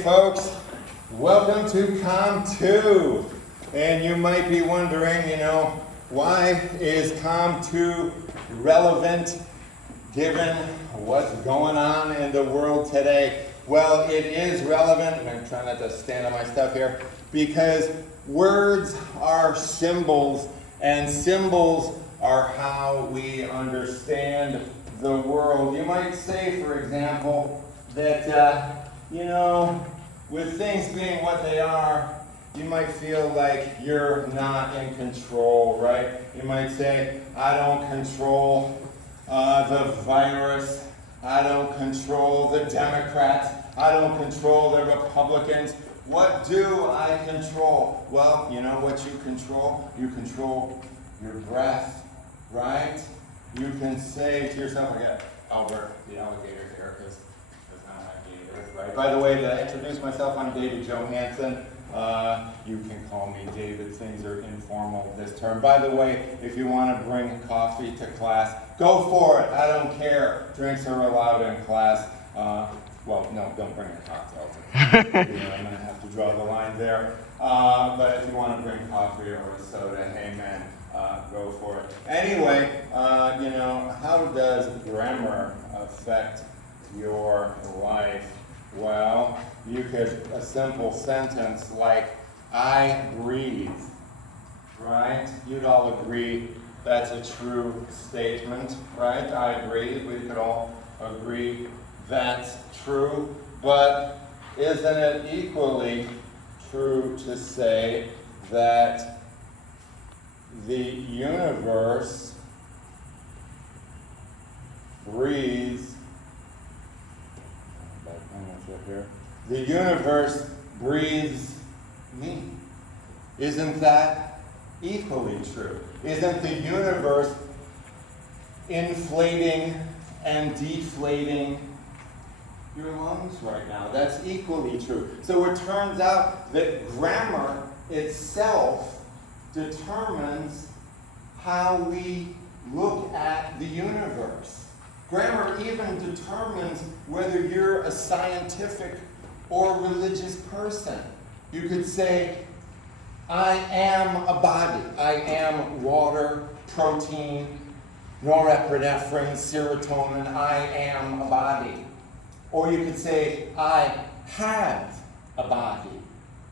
Hey folks, welcome to Com 2. And you might be wondering, why is Com 2 relevant given what's going on in the world today? Well, it is relevant, and I'm trying not to stand on my stuff here, because words are symbols, and symbols are how we understand the world. You might say, for example, that, with things being what they are, you might feel like you're not in control, right? You might say, I don't control the virus. I don't control the Democrats. I don't control the Republicans. What do I control? Well, you know what you control? You control your breath, right? You can say to yourself, I got Albert the alligator here, because there's not an alligator, right? By the way, to introduce myself, I'm David Johansson. You can call me David. Things are informal this term. By the way, if you want to bring coffee to class, go for it. I don't care. Drinks are allowed in class. Well, no, don't bring a cocktail to class. I'm going to have to draw the line there. But if you want to bring coffee or a soda, hey man, go for it. Anyway, how does grammar affect your life? Well, you could, a simple sentence like, I breathe, right? You'd all agree that's a true statement, right? I breathe. We could all agree that's true. But isn't it equally true to say that the universe breathes? Here. The universe breathes me. Isn't that equally true? Isn't the universe inflating and deflating your lungs right now? That's equally true. So it turns out that grammar itself determines how we look at the universe. Grammar even determines whether you're a scientific or religious person. You could say, I am a body. I am water, protein, norepinephrine, serotonin. I am a body. Or you could say, I have a body.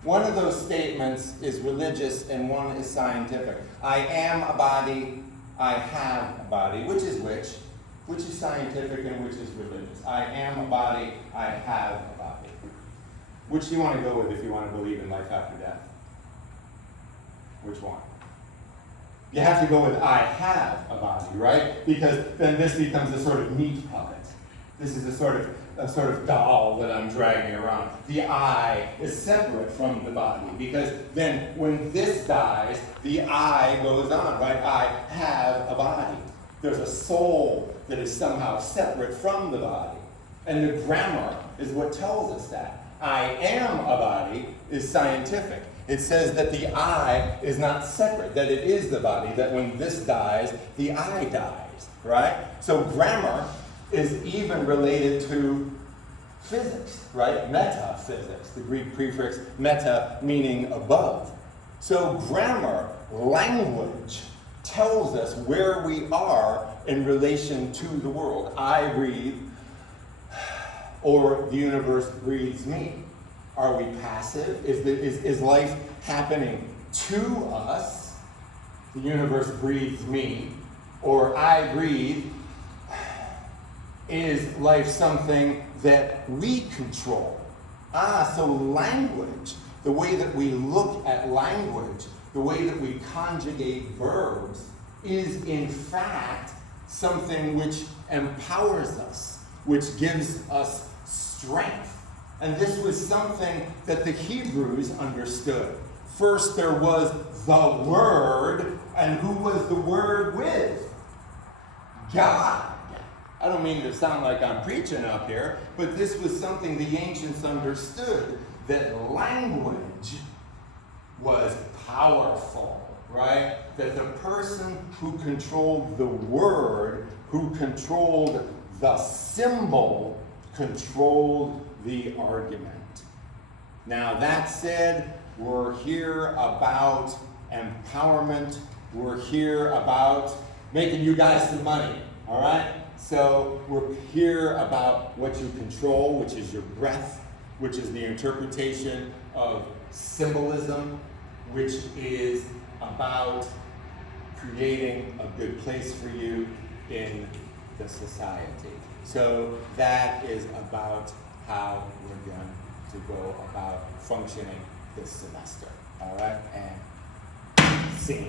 One of those statements is religious and one is scientific. I am a body. I have a body. Which is which? Which is scientific and which is religious? I am a body, I have a body. Which do you want to go with if you want to believe in life after death? Which one? You have to go with I have a body, right? Because then this becomes a sort of meat puppet. This is a sort of doll that I'm dragging around. The I is separate from the body, because then when this dies, the I goes on, right? I have a body. There's a soul that is somehow separate from the body. And the grammar is what tells us that. I am a body is scientific. It says that the I is not separate, that it is the body, that when this dies, the I dies, right? So grammar is even related to physics, right? Metaphysics, the Greek prefix meta meaning above. So grammar, language, tells us where we are in relation to the world. I breathe, or the universe breathes me. Are we passive? Is life happening to us? The universe breathes me, or I breathe. Is life something that we control? So language, the way that we look at language, the way that we conjugate verbs, is in fact something which empowers us, which gives us strength. And this was something that the Hebrews understood. First there was the Word, and who was the Word with? God. I don't mean to sound like I'm preaching up here, but this was something the ancients understood, that language was powerful, right? That the person who controlled the word, who controlled the symbol, controlled the argument. Now that said, we're here about empowerment. We're here about making you guys some money, all right? So we're here about what you control, which is your breath, which is the interpretation of symbolism, which is about creating a good place for you in the society. So that is about how we're going to go about functioning this semester. All right, and scene.